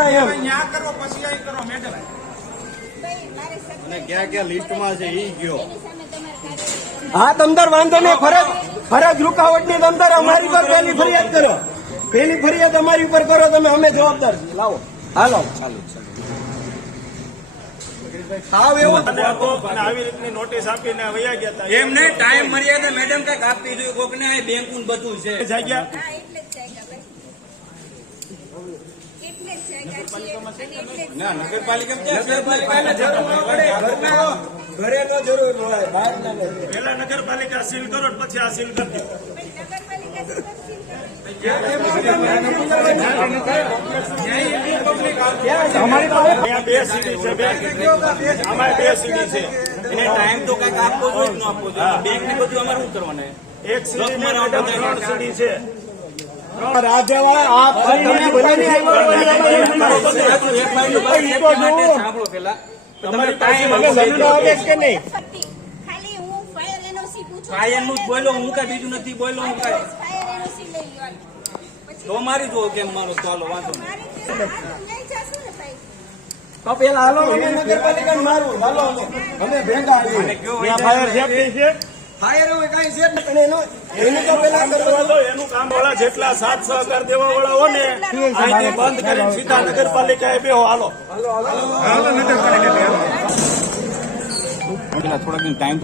પેલા એમ? ન્યા કરો પછી અહીં કરો મેડમ. અને ક્યાં ક્યાં લિસ્ટમાં છે ઈ? ગયો. હા તમદાર વાંધો નહીં ફરજ ફરજ રૂકાવટની તમદાર અમારી પર પેલી ફરિયાદ કરો. પેલી ફરિયાદ અમારી ઉપર કરો તમે અમે જવાબદાર છીએ. લાવો. હાલો. ચાલો એમને આવી રીતની નોટિસ આપીને વયા ગયા એમ નહીં ટાઈમ મર્યાદા મેડમ કંઈક આપી જોઈએ કોક ને બેંક બધું છે જગ્યા હા એટલે જ જાયગા ભાઈ એટલે જ જાયગા છીએ અને એટલે જ ના નગરપાલિકા ઘરે નો જરૂર હોય બહાર ના પેલા નગરપાલિકા સીલ કરો પછી આ સીલ કરજો અહીંયા બે સીડી છે અમારે બે સીડી છે. એને ટાઈમ તો કંઈક આપવો જોઈએ ન આપવો જોઈએ? બેંક ને બધું અમારે શું કરવાના એક સીડી ત્રણ સીડી છે. બાજુ નથી બોલો હું કઈ. ફાયર એનઓસી લઈ લ્યો પછી તો મારી જો કેમ મારો ચાલો વાંધો તો પેલા હાલો. નગરપાલિકા નગરપાલિકાને મારું હાલો. અમે ભેગા આવીએ ફાયર સેફટી છે. એનો કામ વાળા જેટલા સાથ સહકાર દેવા વાળા હો ને અહીંથી બંધ કરીને સીધા નગરપાલિકાએ બેહો. હાલો. થોડાક દિન ટાઈમ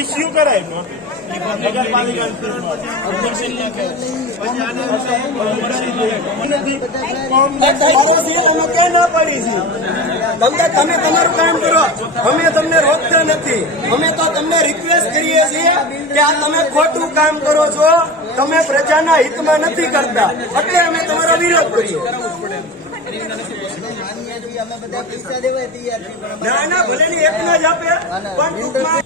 ઇસ્યુ કરાય તમે તમારું કામ કરો. અમે તમને રોકતા નથી. અમે તો તમને રિક્વેસ્ટ કરીએ છીએ કે આ તમે ખોટું કામ કરો છો. તમે પ્રજાના હિતમાં નથી કરતા. એટલે અમે તમારો વિરોધ કરીએ. ના ના, ભલે ની એક ના જ આપે, પણ ટૂંકમાં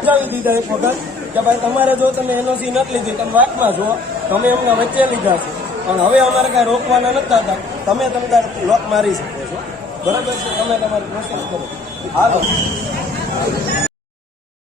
સમજાવી દીધા એક વખત કે ભાઈ તમારે જો તમે એનઓસી નથી લીધી, તમે વાતમાં જુઓ, તમે એમના વચ્ચે લીધા છે. પણ હવે અમારે કાંઈ રોકવાના નથી હતા તમે તમારે લોક મારી શકો છો. બરાબર છે? તમે તમારી પ્રોસેસ કરો. હાલો.